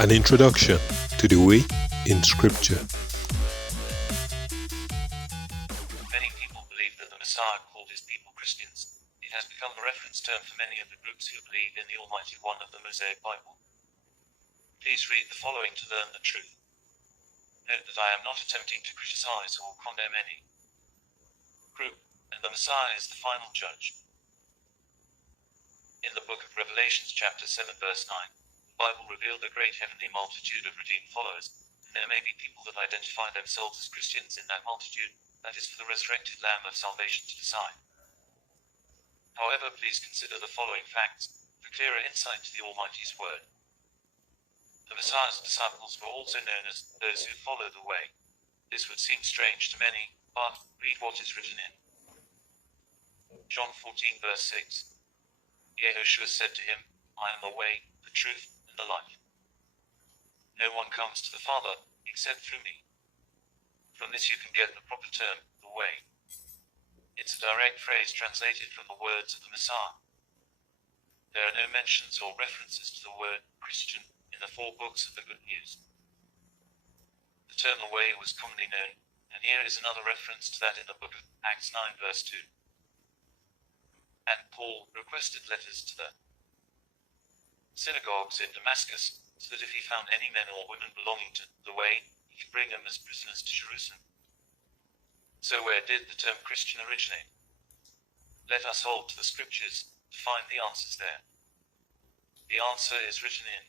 An introduction to the way in Scripture. Many people believe that the Messiah called his people Christians. It has become a reference term for many of the groups who believe in the Almighty One of the Mosaic Bible. Please read the following to learn the truth. Note that I am not attempting to criticize or condemn any group, and the Messiah is the final judge. In the book of Revelations chapter 7 verse 9, the Bible revealed a great heavenly multitude of redeemed followers, and there may be people that identify themselves as Christians in that multitude. That is for the resurrected Lamb of salvation to decide. However, please consider the following facts for clearer insight to the Almighty's word. The Messiah's disciples were also known as those who follow the way. This would seem strange to many, but read what is written in John 14 verse 6. Yehoshua said to him, I am the way, the truth, and the life. No one comes to the Father except through me. From this you can get the proper term, the way. It's a direct phrase translated from the words of the Messiah. There are no mentions or references to the word Christian in the 4 books of the Good News. The term the way was commonly known, and here is another reference to that in the book of Acts 9 verse 2. And Paul requested letters to the synagogues in Damascus, so that if he found any men or women belonging to the way, he could bring them as prisoners to Jerusalem. So where did the term Christian originate? Let us hold to the scriptures to find the answers there. The answer is written in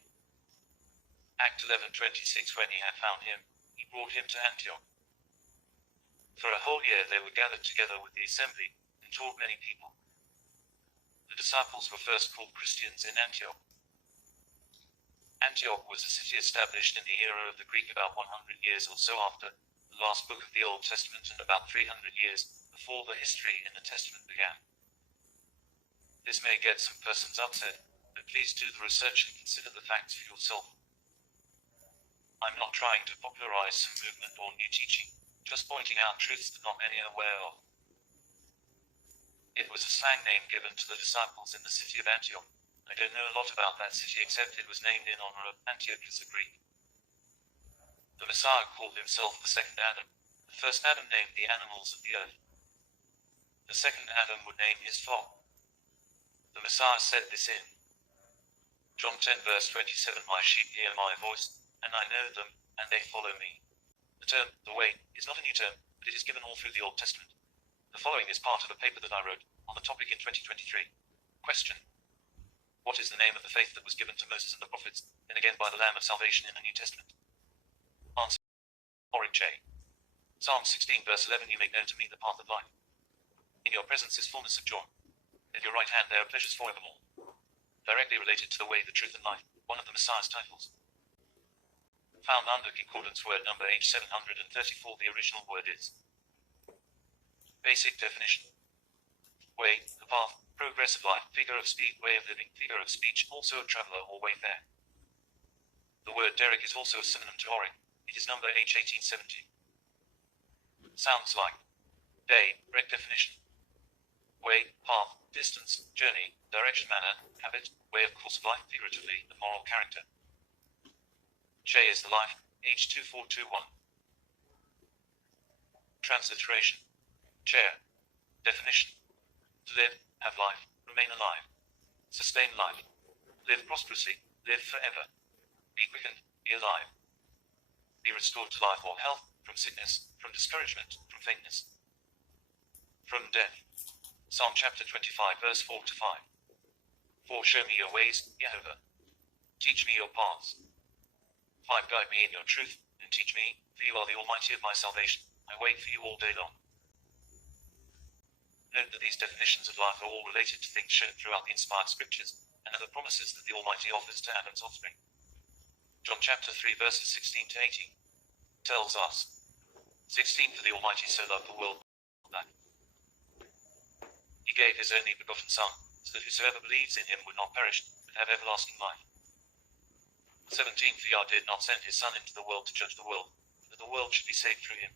Act 11:26. When he had found him, he brought him to Antioch. For a whole year they were gathered together with the assembly and taught many people. The disciples were first called Christians in Antioch. Antioch was a city established in the era of the Greek about 100 years or so after the last book of the Old Testament and about 300 years before the history in the Testament began. This may get some persons upset, but please do the research and consider the facts for yourself. I'm not trying to popularize some movement or new teaching, just pointing out truths that not many are aware of. It was a slang name given to the disciples in the city of Antioch. I don't know a lot about that city except it was named in honor of Antiochus a Greek. The Messiah called himself the second Adam. The first Adam named the animals of the earth. The second Adam would name his flock. The Messiah said this in John 10 verse 27, My sheep hear my voice, and I know them, and they follow me. The term, the way, is not a new term, but it is given all through the Old Testament. The following is part of a paper that I wrote on the topic in 2023. Question. What is the name of the faith that was given to Moses and the prophets, then again by the Lamb of salvation in the New Testament? Answer. Orig J. Psalm 16 verse 11. You make known to me the path of life. In your presence is fullness of joy. At your right hand there are pleasures forevermore. Directly related to the way, the truth, and life, one of the Messiah's titles. Found under concordance word number H734. The original word is basic definition. Way, the path, progress of life, figure of speed, way of living, figure of speech, also a traveler or wayfarer. The word derek is also a synonym to orig. It is number H1870. Sounds like day, direct definition. Way, path, distance, journey, direction, manner, habit, way of course of life, figuratively, the moral character. J is the life, H2421. Transliteration. Chair. Definition. To live, have life, remain alive. Sustain life. Live prosperously, live forever. Be quickened, be alive. Be restored to life or health, from sickness, from discouragement, from faintness. From death. Psalm chapter 25 verse 4 to 5. For show me your ways, Jehovah. Teach me your paths. 5. Guide me in your truth, and teach me, for you are the Almighty of my salvation. I wait for you all day long. Note that these definitions of life are all related to things shown throughout the inspired scriptures, and are the promises that the Almighty offers to Adam's offspring. John chapter 3 verses 16 to 18 tells us, 16. For the Almighty so loved the world that he gave his only begotten Son, so that whosoever believes in him would not perish, but have everlasting life. 17. For God did not send his Son into the world to judge the world, but that the world should be saved through him.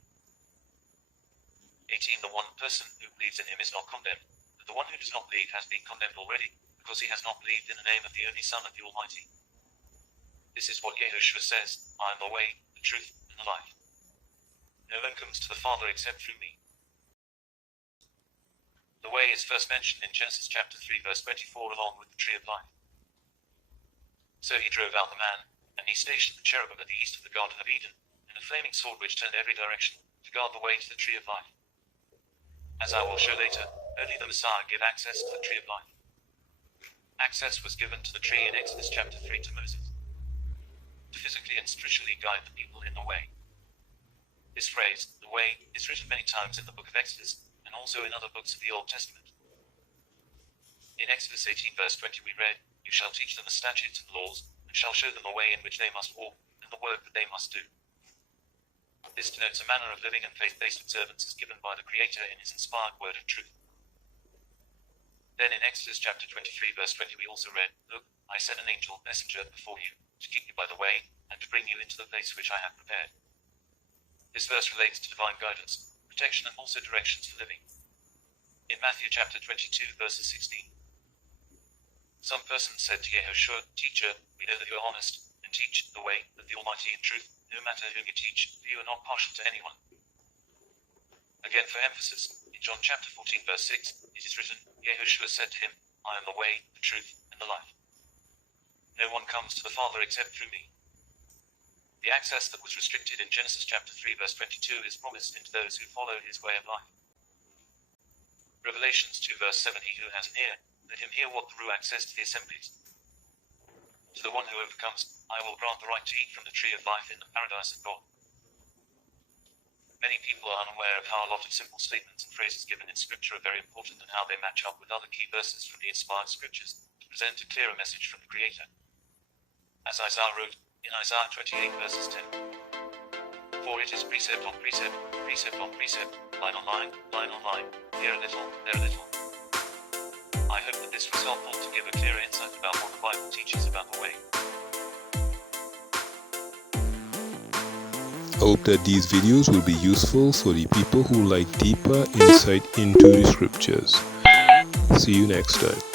18. The one person who believes in him is not condemned, but the one who does not believe has been condemned already, because he has not believed in the name of the only Son of the Almighty. This is what Yahushua says, I am the way, the truth, and the life. No one comes to the Father except through me. The way is first mentioned in Genesis chapter 3 verse 24 along with the tree of life. So he drove out the man, and he stationed the cherubim at the east of the Garden of Eden, and a flaming sword which turned every direction, to guard the way to the tree of life. As I will show later, only the Messiah gave access to the tree of life. Access was given to the tree in Exodus chapter 3 to Moses, to physically and spiritually guide the people in the way. This phrase, the way, is written many times in the book of Exodus, and also in other books of the Old Testament. In Exodus 18 verse 20 we read, You shall teach them the statutes and laws, and shall show them the way in which they must walk, and the work that they must do. This denotes a manner of living and faith-based observance as given by the Creator in his inspired word of truth. Then in Exodus chapter 23 verse 20 we also read, Look, I send an angel messenger before you, to keep you by the way, and to bring you into the place which I have prepared. This verse relates to divine guidance, protection, and also directions for living. In Matthew chapter 22 verses 16, some person said to Yahushua, Teacher, we know that you are honest, and teach the way of the Almighty in truth, no matter whom you teach, for you are not partial to anyone. Again for emphasis, in John chapter 14 verse 6, it is written, Yahushua said to him, I am the way, the truth, and the life. No one comes to the Father except through me. The access that was restricted in Genesis chapter 3 verse 22 is promised into those who follow his way of life. Revelations 2 verse 7, He who has an ear, let him hear what the Ruach says to the assemblies. To the one who overcomes, I will grant the right to eat from the tree of life in the paradise of God. Many people are unaware of how a lot of simple statements and phrases given in Scripture are very important and how they match up with other key verses from the inspired Scriptures to present a clearer message from the Creator. As Isaiah wrote in Isaiah 28 verses 10, For it is precept on precept, precept on precept, line on line, line on line, here a little, there a little. I hope that this was helpful to give a clearer insight about what the Bible teaches about the way. I hope that these videos will be useful for the people who like deeper insight into the scriptures. See you next time.